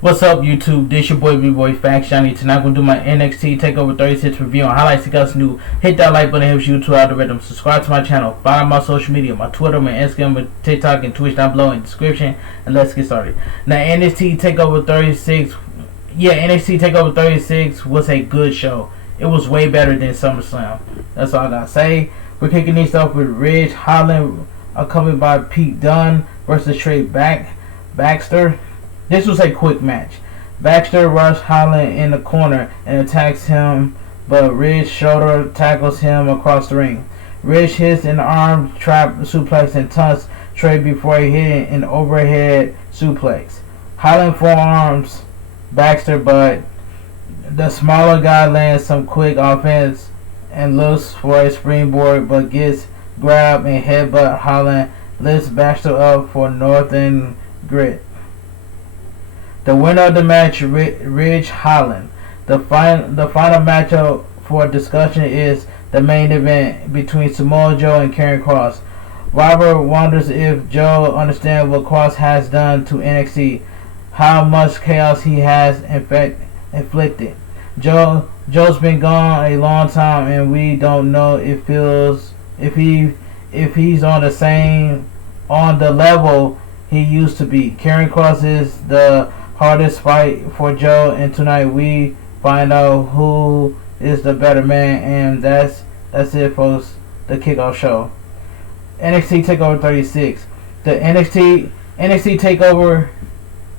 What's up, YouTube? This your boy Bigboyfactsjonny. Tonight I'm gonna do my NXT Takeover 36 review on highlights you guys new. Hit that like button, helps YouTube algorithm. Subscribe to my channel. Follow my social media, my Twitter, my Instagram, my TikTok, and Twitch down below in the description. And let's get started. Now NXT Takeover 36. NXT Takeover 36 was a good show. It was way better than SummerSlam. That's all I gotta say. We're kicking these off with Ridge Holland, accompanied by Pete Dunne versus Trey Baxter. This was a quick match. Baxter rushed Holland in the corner and attacks him, but Ridge shoulder tackles him across the ring. Ridge hits an arm trap suplex and taunts Trey before he hit an overhead suplex. Holland forearms Baxter, but the smaller guy lands some quick offense and looks for a springboard, but gets grabbed and headbutt. Holland lifts Baxter up for Northern Grit. The winner of the match, Ridge Holland. The final matchup for discussion is the main event between Samoa Joe and Karrion Kross. Robert wonders if Joe understands what Kross has done to NXT, how much chaos he has inflicted. Joe's been gone a long time, and we don't know if he's on the level he used to be. Karrion Kross is the hardest fight for Joe, and tonight we find out who is the better man, and that's it, folks. The kickoff show. NXT Takeover 36. The NXT Takeover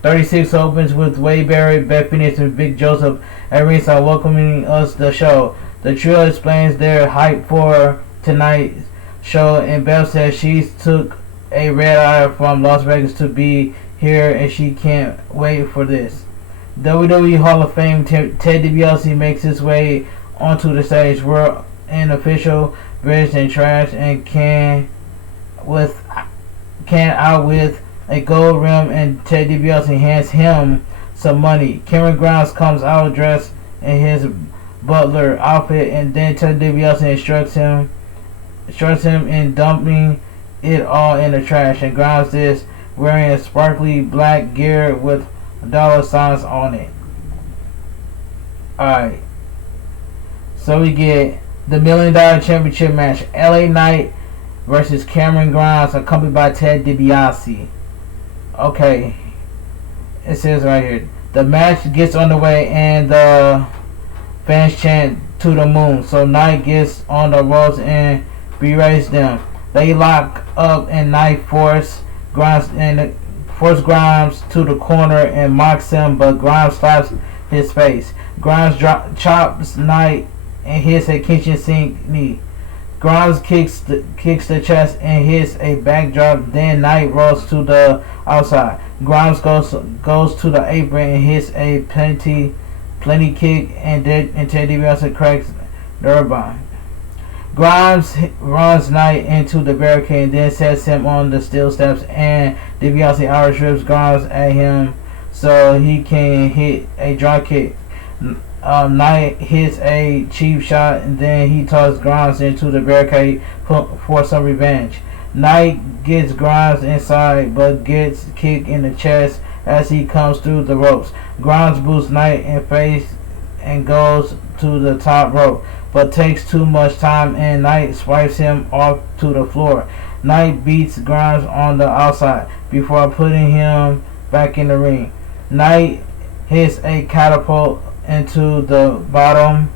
36 opens with Wade Barrett, Beth Phoenix, and Big Joseph at ringside welcoming us the show. The trio explains their hype for tonight's show, and Beth says she took a red eye from Las Vegas to be here and she can't wait for this. WWE Hall of Fame Ted DiBiase makes his way onto the stage. We're an official British and trash and can out with a gold rim, and Ted DiBiase hands him some money. Cameron Grimes comes out dressed in his butler outfit, and then Ted DiBiase instructs him in dumping it all in the trash, and Grimes is wearing a sparkly black gear with dollar signs on it. Alright, so we get the $1 Million Championship match. LA Knight versus Cameron Grimes, accompanied by Ted DiBiase. Okay, it says right here, the match gets underway and the fans chant to the moon. So Knight gets on the ropes and berates them. They lock up and Knight force Grimes to the corner and mocks him, but Grimes slaps his face. Grimes chops Knight and hits a kitchen sink knee. Grimes kicks the chest and hits a backdrop. Then Knight rolls to the outside. Grimes goes to the apron and hits a plenty kick, and Ted DiBiase cracks the ribeye. Grimes runs Knight into the barricade and then sets him on the steel steps, and DiBiase Irish rips Grimes at him so he can hit a drop kick. Knight hits a cheap shot, and then he tosses Grimes into the barricade for some revenge. Knight gets Grimes inside but gets kicked in the chest as he comes through the ropes. Grimes boots Knight in face and goes to the top rope, but takes too much time, and Knight swipes him off to the floor. Knight beats Grimes on the outside before putting him back in the ring. Knight hits a catapult into the bottom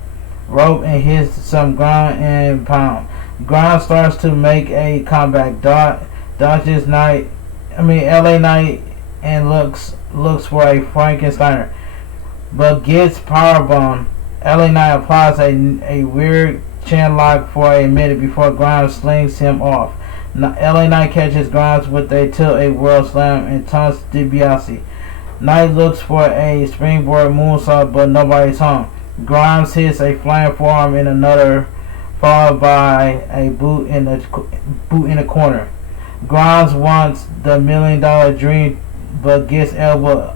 rope and hits some ground and pound. Grimes starts to make a comeback, dodges LA Knight and looks for a Frankensteiner, but gets powerbombed. LA Knight applies a weird chin lock for a minute before Grimes slings him off. LA Knight catches Grimes with a tilt-a-whirl slam and taunts DiBiase. Knight looks for a springboard moonsault, but nobody's home. Grimes hits a flying forearm in another, followed by a boot in the corner. Grimes wants the $1 Million Dream, but gets elbow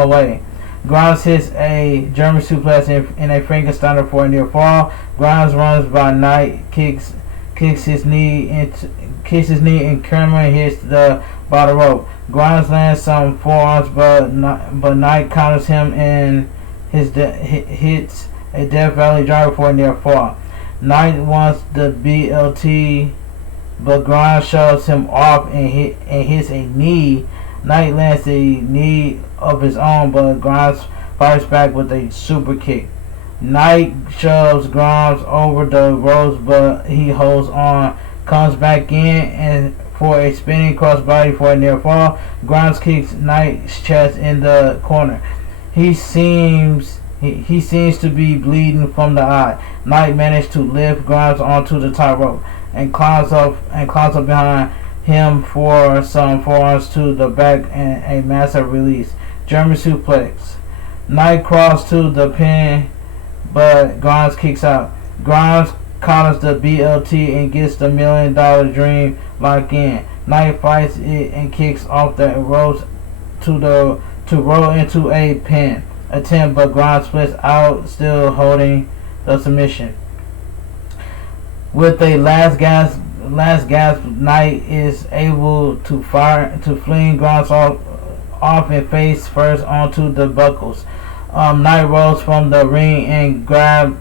away. Grimes hits a German suplex in a Frankensteiner for a near fall. Grimes runs by Knight, kicks his knee, and Cameron hits the bottom rope. Grimes lands some forearms, but Knight counters him and hits a Death Valley driver for a near fall. Knight wants the BLT, but Grimes shows him off and hits a knee. Knight lands a knee of his own, but Grimes fires back with a super kick. Knight shoves Grimes over the ropes, but he holds on, comes back in and for a spinning crossbody for a near fall. Grimes kicks Knight's chest in the corner. He seems to be bleeding from the eye. Knight managed to lift Grimes onto the top rope and climbs up behind him for some forearms to the back and a massive release. German suplex. Knight crawls to the pin, but Grimes kicks out. Grimes counters the BLT and gets the $1 million dream lock in. Knight fights it and kicks off the ropes to roll into a pin attempt, but Grimes splits out, still holding the submission. With a last gasp, Knight is able to fling Grimes off and face first onto the buckles. Knight rolls from the ring and grabs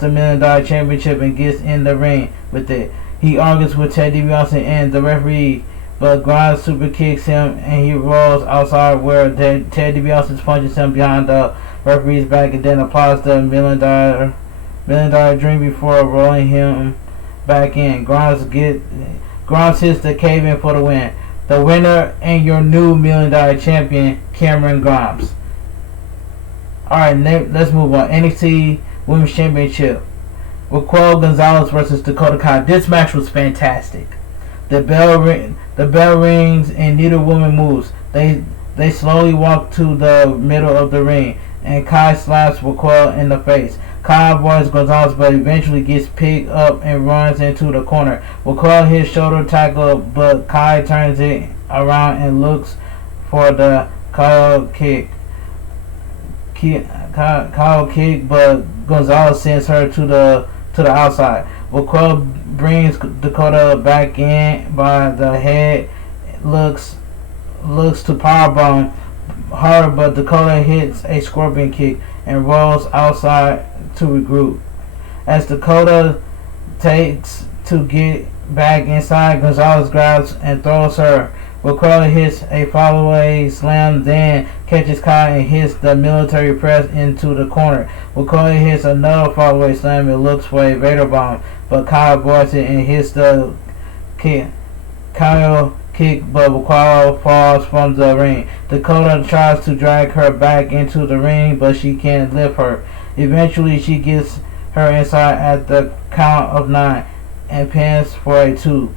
the $1 million championship and gets in the ring with it. He argues with Ted DiBiase and the referee, but Grimes super kicks him and he rolls outside where Ted DiBiase punches him behind the referee's back and then applies the $1 million dream before rolling him back in. Grimes hits the cave in for the win. The winner and your new $1 million champion, Cameron Grimes. Alright, let's move on. NXT Women's Championship. Raquel Gonzalez versus Dakota Kai. This match was fantastic. The bell rings and neither woman moves. They slowly walk to the middle of the ring and Kai slaps Raquel in the face. Kai avoids Gonzalez but eventually gets picked up and runs into the corner. Raquel hits shoulder tackle, but Kai turns it around and looks for the Kyle kick. But Gonzalez sends her to the outside. Raquel brings Dakota back in by the head, looks to powerbomb her, but Dakota hits a scorpion kick and rolls outside to regroup. As Dakota takes to get back inside, Gonzalez grabs and throws her. Raquel hits a follow-away slam, then catches Kai and hits the military press into the corner. Raquel hits another follow-away slam and looks for a Vader bomb, but Kai avoids it and hits the Kyle kick, but Raquel falls from the ring. Dakota tries to drag her back into the ring, but she can't lift her. Eventually, she gets her inside at the count of 9 and pins for a 2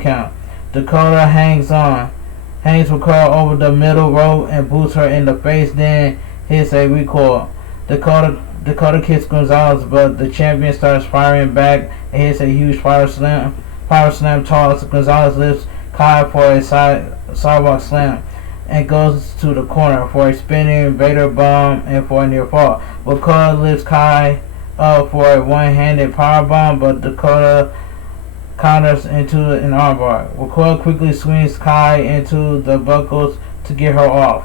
count. Dakota hangs Raquel over the middle rope and boots her in the face, then hits a recoil. Dakota kicks Gonzalez, but the champion starts firing back and hits a huge power slam toss. Gonzalez lifts Kai for a sidewalk slam and goes to the corner for a spinning Vader bomb and for a near fall. Raquel lifts Kai up for a one-handed power bomb, but Dakota counters into an armbar. Raquel quickly swings Kai into the buckles to get her off.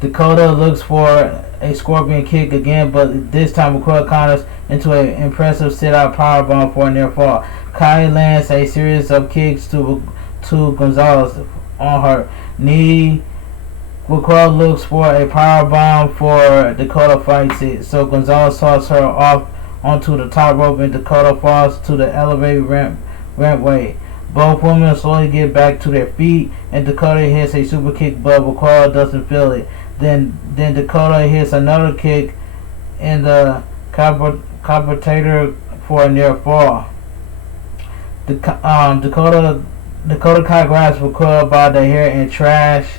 Dakota looks for a scorpion kick again, but this time Raquel counters into an impressive sit-out powerbomb for a near fall. Kai lands a series of kicks to Gonzalez on her knee. Raquel looks for a powerbomb for Dakota fights it, so Gonzalez tosses her off onto the top rope and Dakota falls to the elevated rampway. Both women slowly get back to their feet and Dakota hits a super kick, but Raquel doesn't feel it. Then Dakota hits another kick in the carburetor for a near fall. Dakota Kai grabs Raquel by the hair and trash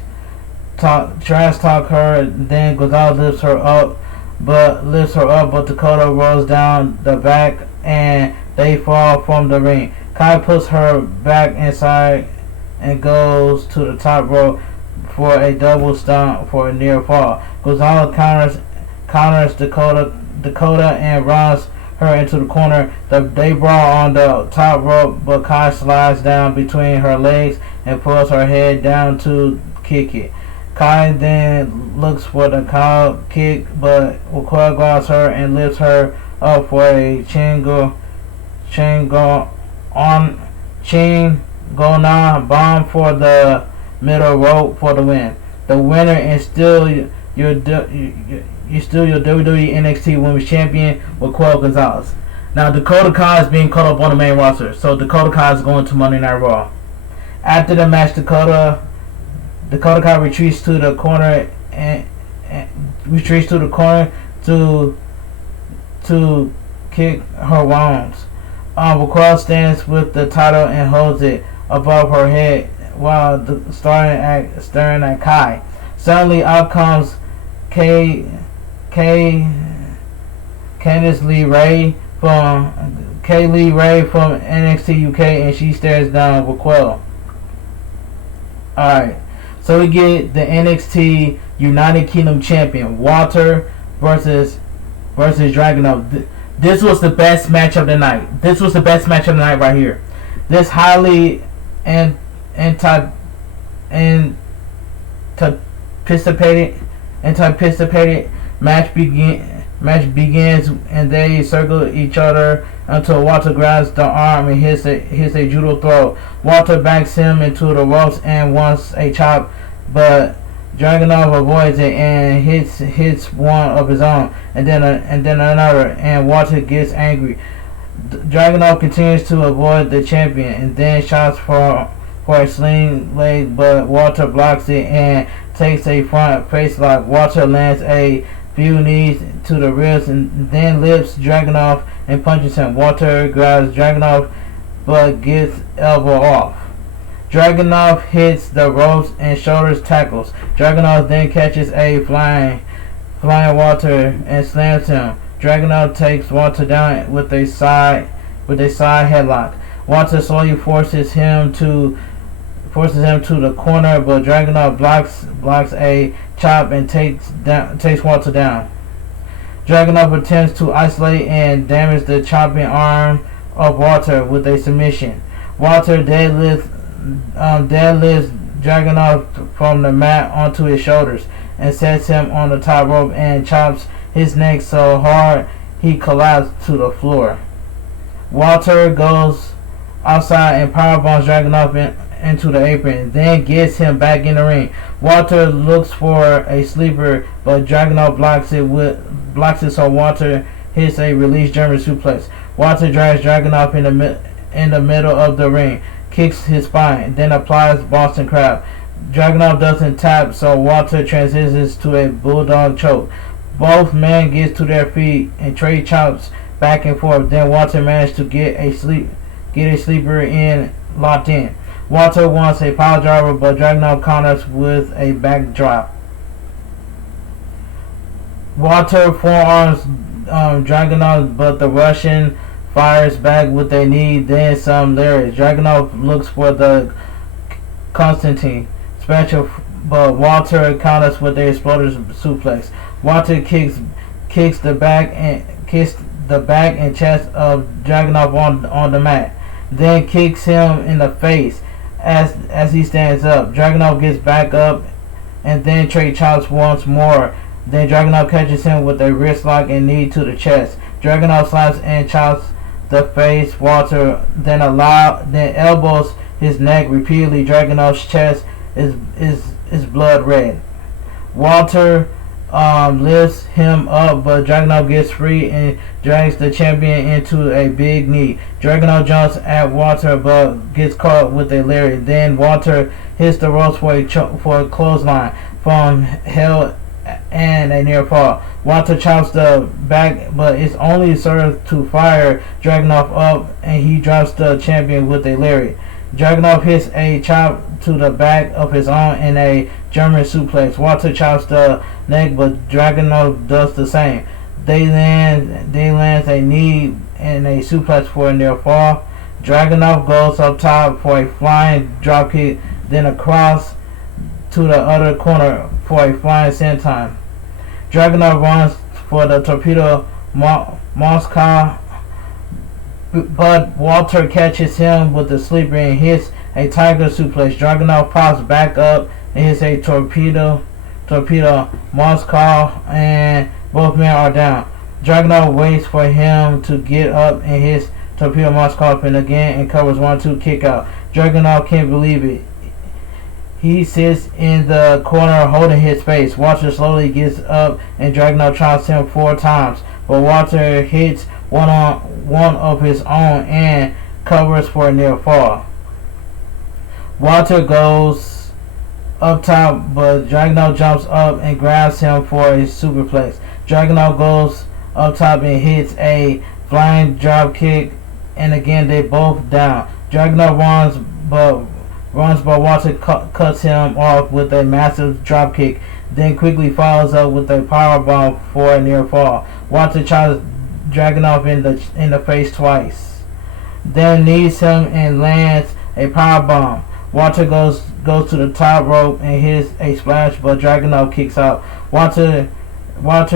talk her. Then Gonzalez lifts her up, but Dakota rolls down the back and they fall from the ring. Kai puts her back inside and goes to the top rope for a double stomp for a near fall. Gonzalez counters Dakota and runs her into the corner. They brawl on the top rope, but Kai slides down between her legs and pulls her head down to kick it. Kai then looks for the cow kick, but Raquel guards her and lifts her up for a chingo bomb for the middle rope for the win. The winner is still your WWE NXT Women's Champion, Raquel Gonzalez. Now Dakota Kai is being called up on the main roster, so Dakota Kai is going to Monday Night Raw. After the match, Dakota Kai retreats to the corner to kick her wounds. Raquel stands with the title and holds it above her head while staring at Kai. Suddenly, out comes Candice Lee Ray from NXT UK, and she stares down Raquel. Alright, so we get the NXT United Kingdom Champion Walter versus Dragunov. This was the best match of the night. This was the best match of the night right here. This highly anticipated match begins, and they circle each other until Walter grabs the arm and hits a judo throw. Walter backs him into the ropes and wants a chop, but Dragunov avoids it and hits one of his own, and then another, and Walter gets angry. Dragunov continues to avoid the champion and then shouts for a sling leg, but Walter blocks it and takes a front face lock. Walter lands a few knees to the ribs and then lifts Dragunov and punches him. Walter grabs Dragunov but gets elbow off. Dragunov hits the ropes and shoulders tackles. Dragunov then catches a flying Walter and slams him. Dragunov takes Walter down with a side headlock. Walter slowly forces him to the corner, but Dragunov blocks a chop and takes Walter down. Dragunov attempts to isolate and damage the chopping arm of Walter with a submission. Walter deadlifts Dragunov from the mat onto his shoulders and sets him on the top rope and chops his neck so hard he collapsed to the floor. Walter goes outside and powerbombs Dragunov into the apron, then gets him back in the ring. Walter looks for a sleeper, but Dragunov blocks it so Walter hits a release German suplex. Walter drags Dragunov in the middle of the ring, kicks his spine, then applies Boston Crab. Dragunov doesn't tap, so Walter transitions to a bulldog choke. Both men get to their feet and trade chops back and forth. Then Walter manages to get a sleeper locked in. Walter wants a pile driver, but Dragunov counters with a backdrop. Walter forearms Dragunov, but the Russian fires back with a knee, then some lariats. Dragunov looks for the Constantine special, but Walter counters with a explosive suplex. Walter kicks the back and chest of Dragunov on the mat, then kicks him in the face as he stands up. Dragunov gets back up and then trade chops once more. Then Dragunov catches him with a wrist lock and knee to the chest. Dragunov slaps and chops the face Walter, then elbows his neck repeatedly. Dragunov's chest is blood red. Walter lifts him up, but Dragunov gets free and drags the champion into a big knee. Dragunov jumps at Walter but gets caught with a lariat. Then Walter hits the ropes for a clothesline from hell and a near fall. Walter chops the back, but it's only served to fire Dragunov up, and he drops the champion with a lariat. Dragunov hits a chop to the back of his arm in a German suplex. Walter chops the neck, but Dragunov does the same. They land a knee and a suplex for a near fall. Dragunov goes up top for a flying dropkick, then across to the other corner for a flying senton. Dragunov runs for the torpedo Moscow but Walter catches him with the sleeper and hits a tiger suplex. Dragunov pops back up and hits a torpedo Moscow, and both men are down. Dragunov waits for him to get up and hits torpedo Moscow and again and covers 1-2 kick out. Dragunov can't believe it. He sits in the corner holding his face. Walter slowly gets up and Dragunov tries him 4 times, but Walter hits one of his own and covers for a near fall. Walter goes up top, but Dragunov jumps up and grabs him for a superplex. Dragunov goes up top and hits a flying drop kick, and again they both down. Dragunov runs, but Walter cuts him off with a massive drop kick, then quickly follows up with a powerbomb for a near fall. Walter tries Dragunov in the face twice, then knees him and lands a powerbomb. Walter goes to the top rope and hits a splash, but Dragunov kicks out. Walter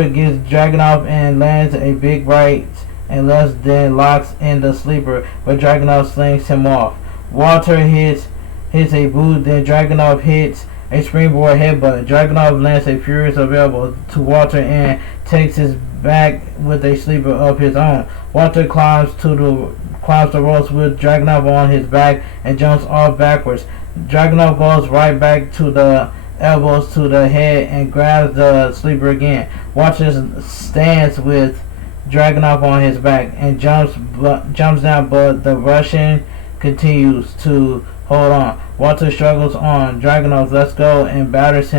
gets Dragunov and lands a big right and left, then locks in the sleeper, but Dragunov slings him off. Walter hits a boot, then Dragunov hits a springboard headbutt. Dragunov lands a furious elbow to Walter and takes his back with a sleeper of his own. Walter climbs the ropes with Dragunov on his back and jumps off backwards. Dragunov goes right back to the elbows to the head and grabs the sleeper again. Walter stands with Dragunov on his back and jumps down, but the Russian continues to hold on. Walter struggles on. Dragunov lets go and battles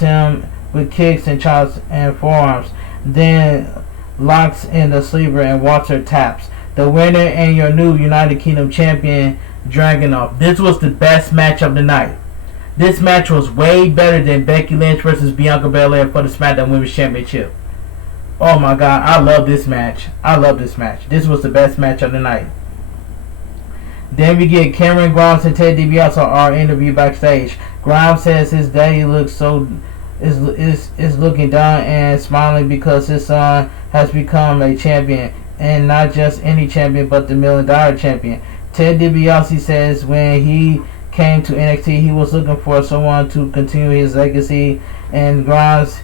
him with kicks and chops and forearms, then locks in the sleeper and Walter taps. The winner and your new United Kingdom champion, Dragunov. This was the best match of the night. This match was way better than Becky Lynch versus Bianca Belair for the SmackDown Women's Championship. Oh my God, I love this match. This was the best match of the night. Then we get Cameron Grimes and Ted DiBiase are interviewed backstage. Grimes says his daddy is looking down and smiling because his son has become a champion, and not just any champion, but the $1 million champion. Ted DiBiase says when he came to NXT, he was looking for someone to continue his legacy, and Grimes,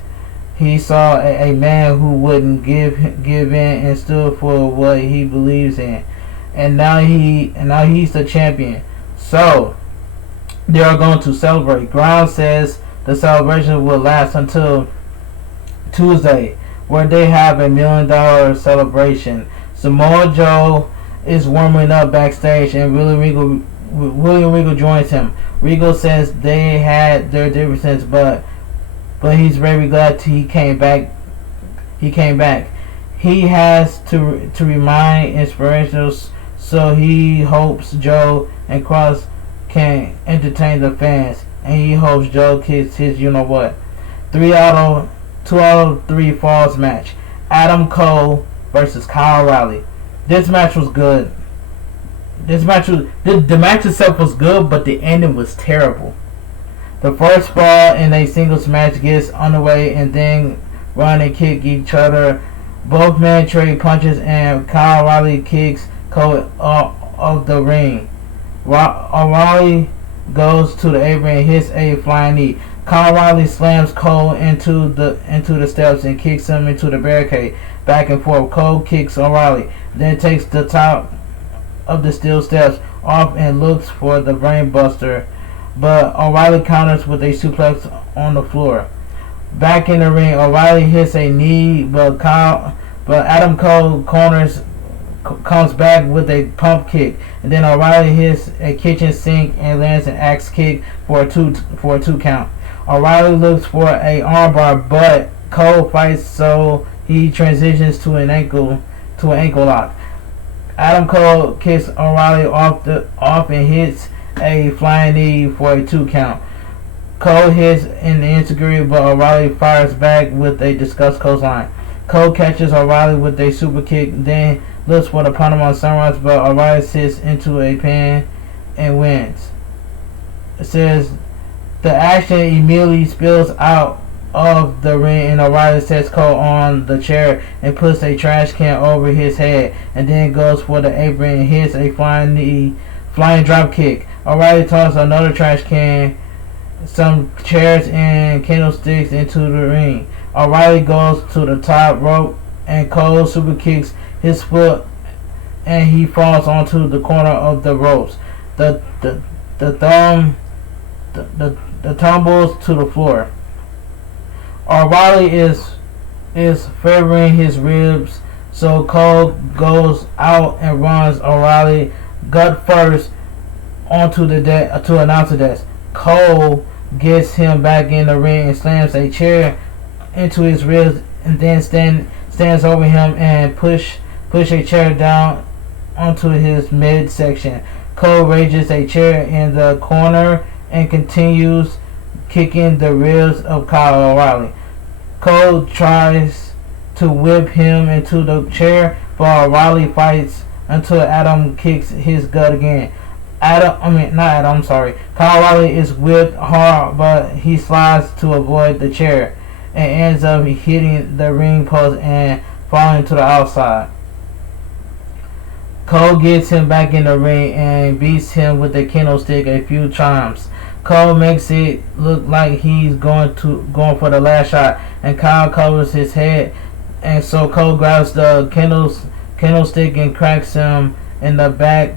he saw a man who wouldn't give in and stood for what he believes in, and now he's the champion. So they are going to celebrate. Grimes says the celebration will last until Tuesday, where they have a $1 million celebration. Samoa Joe is warming up backstage, and William Regal joins him. Regal says they had their differences, but he's very glad he came back. He has to remind inspirational, so he hopes Joe and Cross can entertain the fans, and he hopes Joe kicks his 2 out of 3 falls match. Adam Cole versus Kyle O'Reilly. This match was good. The match itself was good, but the ending was terrible. The first brawl in a singles match gets underway and then run and kick each other. Both men trade punches and Kyle O'Reilly kicks Cole off the ring. O'Reilly goes to the apron and hits a flying knee. Kyle O'Reilly slams Cole into the steps and kicks him into the barricade. Back and forth. Cole kicks O'Reilly, then takes the top of the steel steps off and looks for the brain buster, but O'Reilly counters with a suplex on the floor. Back in the ring, O'Reilly hits a knee, but Adam Cole comes back with a pump kick, and then O'Reilly hits a kitchen sink and lands an axe kick for a two count. O'Reilly looks for a armbar, but Cole fights, so he transitions to an ankle lock. Adam Cole kicks O'Reilly off and hits a flying knee for a 2 count. Cole hits in the insecurity, but O'Reilly fires back with a discussed clothesline. Cole catches O'Reilly with a super kick, then looks for the Panama Sunrise, but O'Reilly sits into a pin and wins. It says the action immediately spills out of the ring, and O'Reilly sets Cole on the chair and puts a trash can over his head, and then goes for the apron and hits a flying drop kick. O'Reilly tosses another trash can, some chairs and candlesticks into the ring. O'Reilly goes to the top rope and Cole super kicks his foot and he falls onto the corner of the ropes. The tumbles to the floor. O'Reilly is favoring his ribs, so Cole goes out and runs O'Reilly gut first onto the deck to announcer desk. Cole gets him back in the ring and slams a chair into his ribs, and then stands over him and push a chair down onto his midsection. Cole raises a chair in the corner and continues kicking the ribs of Kyle O'Reilly. Cole tries to whip him into the chair, but O'Reilly fights until Adam kicks his gut again. Kyle O'Reilly is whipped hard, but he slides to avoid the chair and ends up hitting the ring post and falling to the outside. Cole gets him back in the ring and beats him with a candlestick a few times. Cole makes it look like he's going for the last shot, and Kyle covers his head, and so Cole grabs the candlestick and cracks him in the back.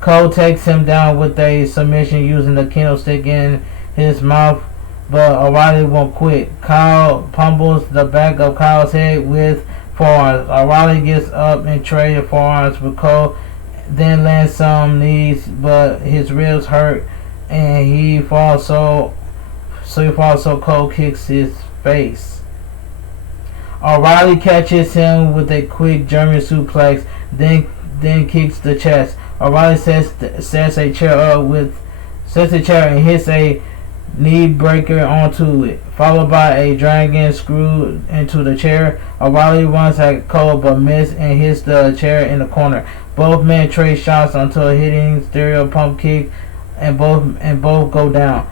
Cole takes him down with a submission using the candlestick in his mouth, but O'Reilly won't quit. Kyle pummels the back of Kyle's head with forearms. O'Reilly gets up and trades forearms with Cole, then lands some knees, but his ribs hurt and he falls, so Cole kicks his face. O'Reilly catches him with a quick German suplex, then kicks the chest. O'Reilly sets a chair and hits a knee breaker onto it, followed by a dragon screw into the chair. O'Reilly runs at Cole but misses and hits the chair in the corner. Both men trade shots until hitting stereo pump kick, and both go down.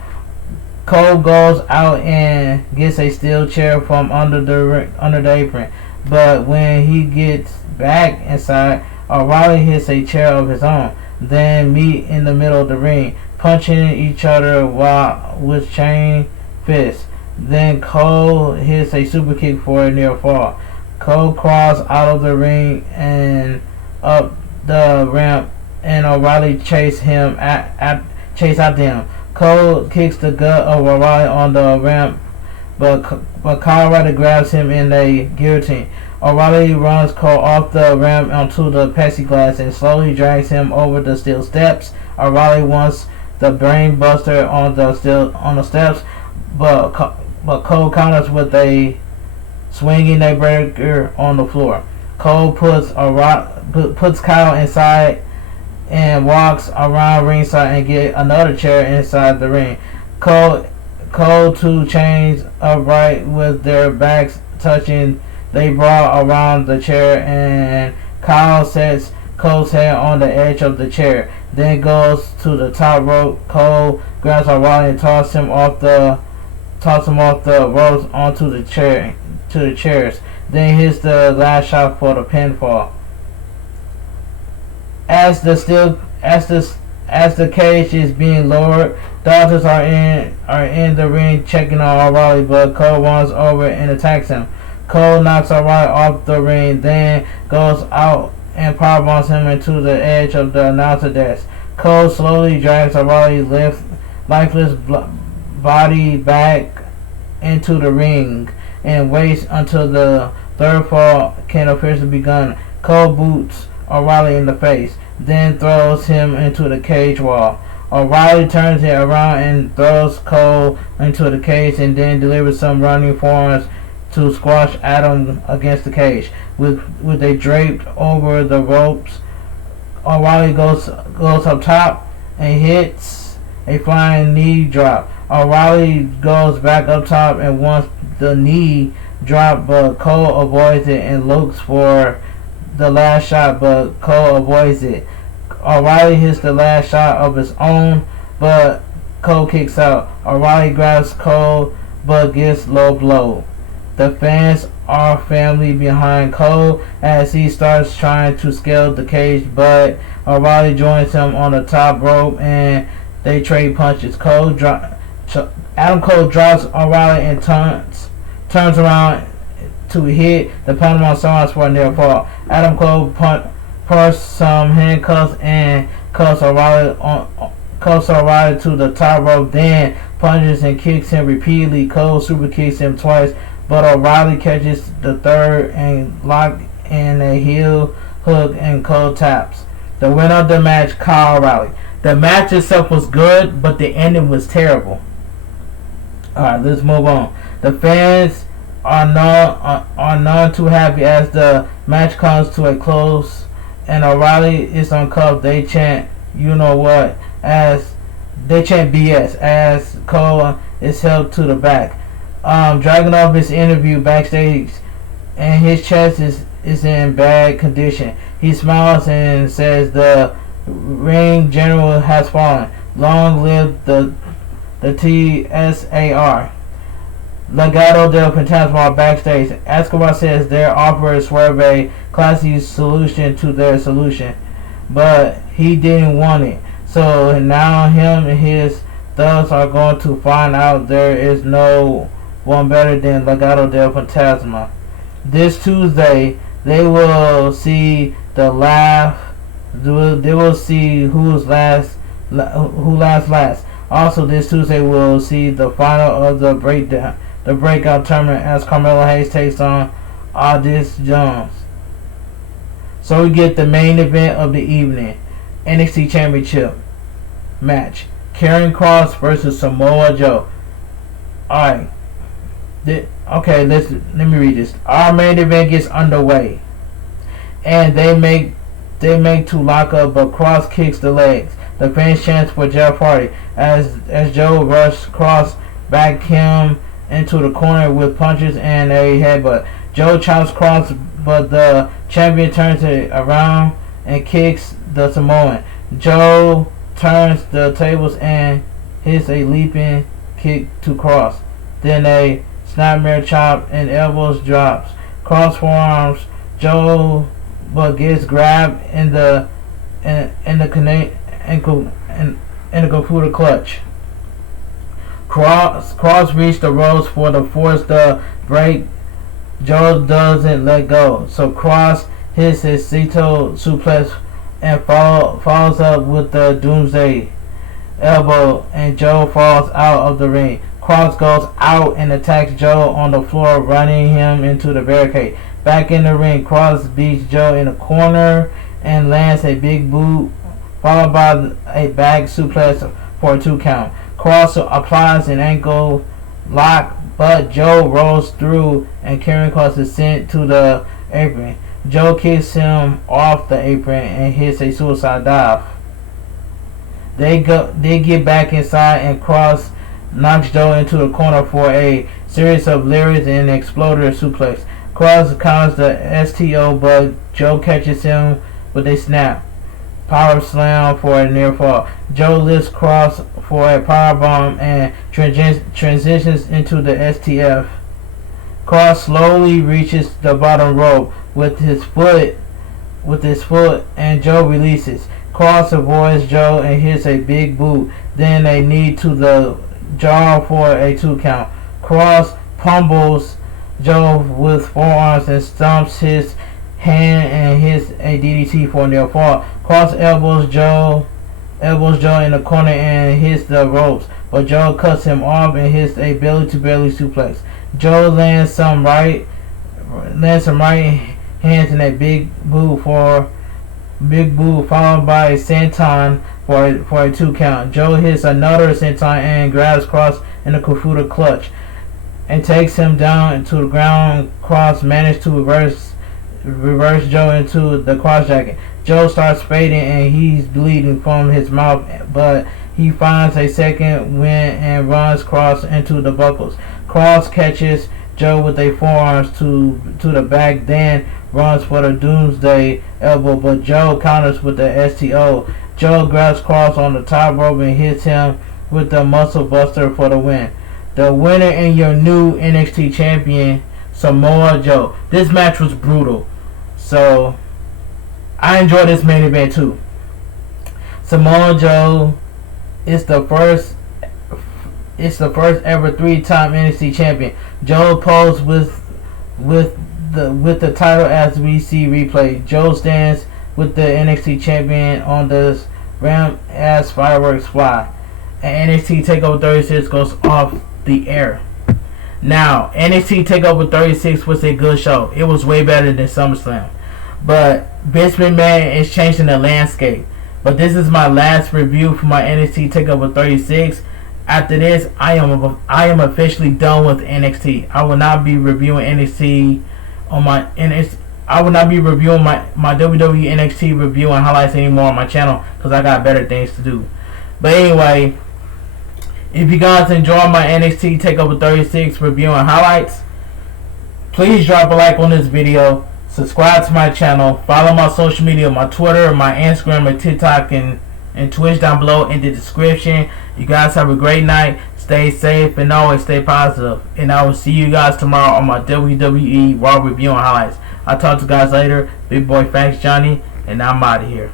Cole goes out and gets a steel chair from under the apron, but when he gets back inside, O'Reilly hits a chair of his own. Then meet in the middle of the ring, punching each other with chain fists. Then Cole hits a super kick for a near fall. Cole crawls out of the ring and up the ramp, and O'Reilly chase after him. Cole kicks the gut of O'Reilly on the ramp, but Colorado grabs him in a guillotine. O'Reilly runs Cole off the ramp onto the plexiglass and slowly drags him over the steel steps. O'Reilly wants the brain buster on the steps, but Cole counters with a swinging neckbreaker on the floor. Cole puts Kyle inside and walks around ringside and get another chair inside the ring. Cole two chains upright with their backs touching. They brawl around the chair, and Kyle sets Cole's head on the edge of the chair, then goes to the top rope. Cole grabs O'Reilly and tosses him off the ropes onto the chairs. Then hits the last shot for the pinfall. As the cage is being lowered, doctors are in the ring checking on O'Reilly, but Cole runs over and attacks him. Cole knocks O'Reilly off the ring, then goes out and powerbombs him into the edge of the announcer desk. Cole slowly drags O'Reilly's lifeless body back into the ring and waits until the third fall can officially begin. Cole boots O'Reilly in the face, then throws him into the cage wall. O'Reilly turns it around and throws Cole into the cage, and then delivers some running forearms to squash Adam against the cage. With a draped over the ropes, O'Reilly goes up top and hits a flying knee drop. O'Reilly goes back up top and wants the knee drop, but Cole avoids it and looks for the last shot, but Cole avoids it. O'Reilly hits the last shot of his own, but Cole kicks out. O'Reilly grabs Cole but gets low blow. The fans are family behind Cole as he starts trying to scale the cage, but O'Reilly joins him on the top rope and they trade punches. Adam Cole drops O'Reilly and turns around to hit the Panama Sunrise for a near fall. Adam Cole punches some handcuffs and cuffs O'Reilly to the top rope, then punches and kicks him repeatedly. Cole super kicks him twice, but O'Reilly catches the third and locked in a heel hook and Cole taps. The winner of the match, Kyle O'Reilly. The match itself was good, but the ending was terrible. Alright, let's move on. The fans are none too happy as the match comes to a close and O'Reilly is uncuffed. They chant, you know what, as they chant BS as Cole is held to the back. Dragunov is interviewed backstage and his chest is in bad condition. He smiles and says the ring general has fallen. Long live the TSAR. Legado del Fantasma backstage. Escobar says their offer is swerve a classy solution to their solution, but he didn't want it. So now him and his thugs are going to find out there is no one better than Legado del Fantasma. This Tuesday, they will see They will see who laughs last. Also, this Tuesday we'll see the final of the breakout tournament as Carmelo Hayes takes on Aldis Jones. So we get the main event of the evening, NXT Championship match: Karrion Kross versus Samoa Joe. Alright. Okay, let me read this. Our main event gets underway, and they make to lock up, but Kross kicks the legs. The fans chant for Jeff Hardy as Joe rushes Kross back him into the corner with punches and a headbutt. Joe chops Kross, but the champion turns it around and kicks the Samoan. Joe turns the tables and hits a leaping kick to Kross. Then a snapmare chop and elbows drops. Kross forearms Joe, but gets grabbed in the Kafuta clutch. Kross reached the ropes to force the break. Joe doesn't let go, so Kross hits his Cito suplex and follows up with the Doomsday elbow, and Joe falls out of the ring. Kross goes out and attacks Joe on the floor, running him into the barricade. Back in the ring, Kross beats Joe in the corner and lands a big boot, followed by a back suplex for a 2 count. Kross applies an ankle lock, but Joe rolls through and Karrion Kross is sent to the apron. Joe kicks him off the apron and hits a suicide dive. They get back inside and Kross knocks Joe into the corner for a series of lariats and exploder suplex. Kross counters the STO, but Joe catches him with a snap power slam for a near fall. Joe lifts Kross for a powerbomb and transitions into the STF. Kross slowly reaches the bottom rope with his foot, and Joe releases. Kross avoids Joe and hits a big boot, then a knee to the jaw for a 2 count. Kross pummels Joe with forearms and stomps his hand and hits a DDT for a near fall. Kross elbows Joe in the corner and hits the ropes, but Joe cuts him off and hits a belly-to-belly suplex. Joe lands some right hands in a big boot, followed by a senton for a 2 count. Joe hits another senton and grabs Kross in the Kafuta clutch and takes him down to the ground. Kross managed to reverse Joe into the cross jacket. Joe starts fading and he's bleeding from his mouth, but he finds a second wind and runs Kross into the buckles. Kross catches Joe with a forearms to the back, then runs for the Doomsday elbow, but Joe counters with the STO. Joe grabs Kross on the top rope and hits him with the muscle buster for the win. the winner and your new NXT champion, Samoa Joe. This match was brutal. So, I enjoyed this main event too. Samoa Joe is the first ever 3-time NXT champion. Joe posed with the title as we see replay. Joe stands with the NXT champion on the ramp as fireworks fly. And NXT TakeOver 36 goes off the air. Now, NXT TakeOver 36 was a good show. It was way better than SummerSlam. But Vince McMahon is changing the landscape. But this is my last review for my NXT TakeOver 36. After this, I am officially done with NXT. I will not be reviewing NXT on my NXT. I will not be reviewing my WWE NXT review and highlights anymore on my channel because I got better things to do. But anyway, if you guys enjoy my NXT TakeOver 36 review and highlights, please drop a like on this video. Subscribe to my channel. Follow my social media, my Twitter, my Instagram, my TikTok, and Twitch down below in the description. You guys have a great night. Stay safe and always stay positive. And I will see you guys tomorrow on my WWE Raw review and highlights. I'll talk to you guys later. Bigboyfactsjonny, and I'm out of here.